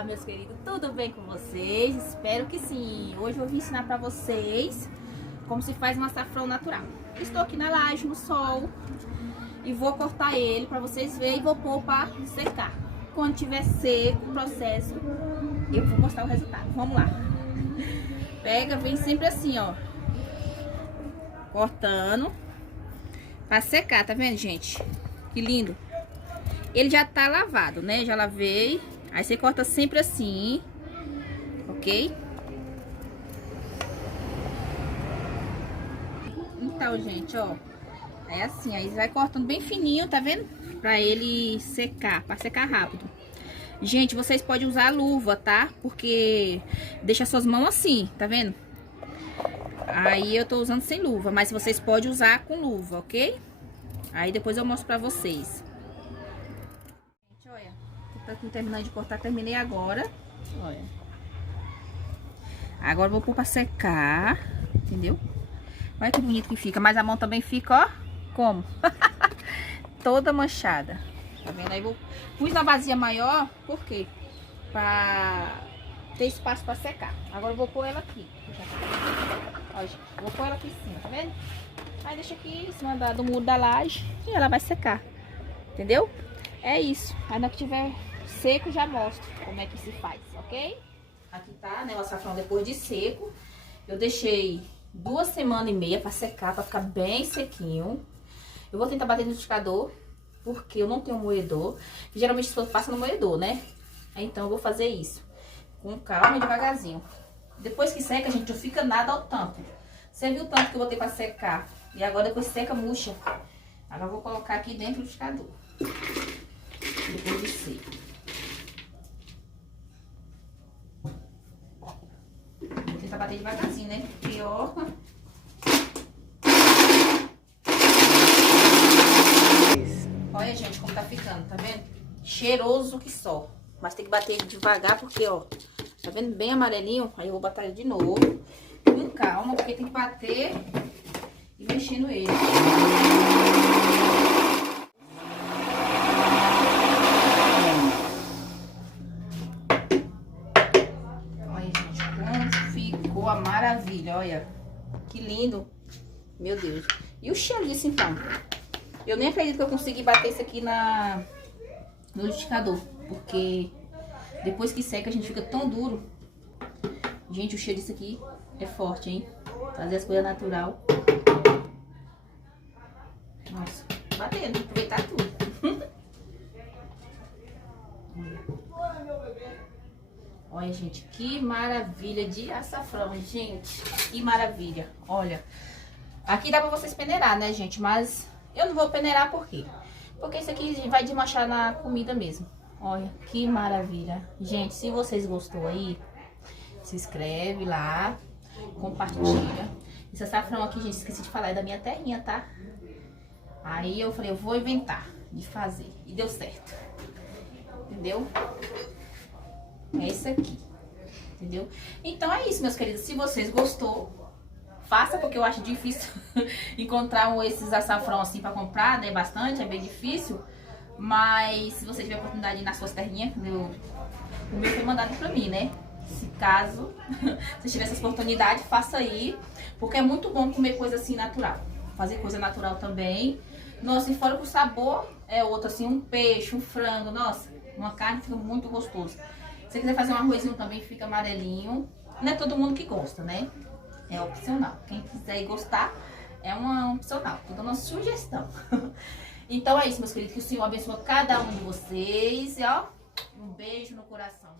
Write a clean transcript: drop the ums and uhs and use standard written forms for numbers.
Olá, meus queridos, tudo bem com vocês? Espero que sim. Hoje eu vou ensinar pra vocês como se faz um açafrão natural. Estou aqui na laje, no sol, e vou cortar ele pra vocês verem e vou pôr pra secar. Quando tiver seco o processo, eu vou mostrar o resultado. Vamos lá. Pega, vem sempre assim, ó, cortando pra secar, tá vendo, gente? Que lindo. Ele já tá lavado, né? Já lavei. Aí você corta sempre assim, ok? Então, gente, ó, é assim, aí vai cortando bem fininho, tá vendo? Pra ele secar, pra secar rápido. Gente, vocês podem usar luva, tá? Porque deixa suas mãos assim, tá vendo? Aí eu tô usando sem luva, mas vocês podem usar com luva, ok? Aí depois eu mostro pra vocês. Gente, olha, tô terminando de cortar, terminei agora. Olha. Agora eu vou pôr pra secar, entendeu? Olha que bonito que fica, mas a mão também fica, ó, como? Toda manchada. Tá vendo? Aí pus na vasilha maior, por quê? Pra ter espaço pra secar. Agora eu vou pôr ela aqui. Ó, gente, vou pôr ela aqui em cima, tá vendo? Aí deixa aqui em cima do muro da laje e ela vai secar. Entendeu? É isso. Aí na que tiver seco já mostro como é que se faz, ok? Aqui tá, né, o açafrão depois de seco. Eu deixei 2 semanas e meia pra secar, pra ficar bem sequinho. Eu vou tentar bater no liquidificador, porque eu não tenho moedor. Geralmente as pessoas passam no moedor, né? Então eu vou fazer isso com calma e devagarzinho. Depois que seca, gente, não fica nada ao tanto. Você viu o tanto que eu botei pra secar? E agora depois seca, murcha. Agora eu vou colocar aqui dentro do liquidificador. Depois de seco. Vou tentar bater devagarzinho, né? Porque, ó... Olha, gente, como tá ficando, tá vendo? Cheiroso que só. Mas tem que bater devagar porque, ó, tá vendo? Bem amarelinho. Aí eu vou bater de novo. Com calma, porque tem que bater e mexendo ele. Olha, gente, como ficou a maravilha, olha. Que lindo. Meu Deus. E o cheiro disso, então? Eu nem acredito que eu consegui bater isso aqui no liquidificador, porque depois que seca a gente fica tão duro. Gente, o cheiro disso aqui é forte, hein? Fazer as coisas natural. Nossa, batendo, aproveitar tudo. Olha, gente, que maravilha de açafrão, gente. Que maravilha. Olha, aqui dá pra vocês peneirar, né, gente? Mas eu não vou peneirar por quê? Porque isso aqui vai desmanchar na comida mesmo. Olha, que maravilha. Gente, se vocês gostou aí, se inscreve lá, compartilha. Esse açafrão aqui, gente, esqueci de falar, é da minha terrinha, tá? Aí eu falei, eu vou inventar de fazer. E deu certo. Entendeu? É isso aqui. Entendeu? Então é isso, meus queridos. Se vocês gostou, faça, porque eu acho difícil encontrar esses açafrão assim pra comprar, né? Bastante, é bem difícil. Mas se você tiver oportunidade de ir nas suas terrinhas, o meu foi mandado pra mim, né? Se caso você tiver essa oportunidade, faça aí. Porque é muito bom comer coisa assim natural. Fazer coisa natural também. Nossa, e fora que o sabor é outro, assim, um peixe, um frango, nossa, uma carne fica muito gostoso. Se você quiser fazer um arrozinho também, fica amarelinho. Não é todo mundo que gosta, né? É opcional. Quem quiser gostar, é uma opcional. Tudo uma sugestão. Então é isso, meus queridos. Que o Senhor abençoe cada um de vocês. E ó, um beijo no coração.